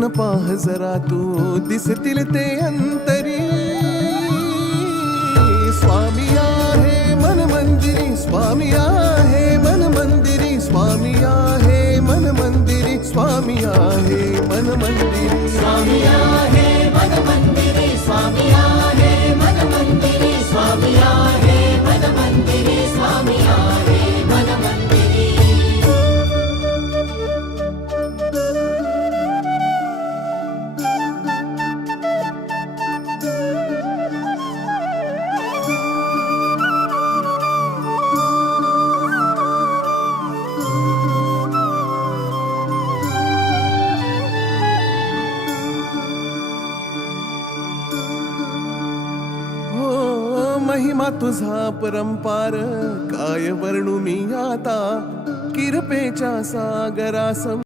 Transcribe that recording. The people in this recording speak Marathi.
उठून पाह जरा तू दिसतील ते अंतरी. स्वामी आहे मन मंदिरी, स्वामी आहे मन मंदिरी, स्वामी आहे मन मंदिरी, स्वामी आहे मन मंदिरी. स्वामी आहे मन मंदिरी, स्वामी आहे मन मंदिरी, स्वामी आहे मन मंदिरी, स्वामी आहे मन मंदिरी. महिमा तुझा परंपार काय वर्णू मी आता. किरपेच्या सागरासम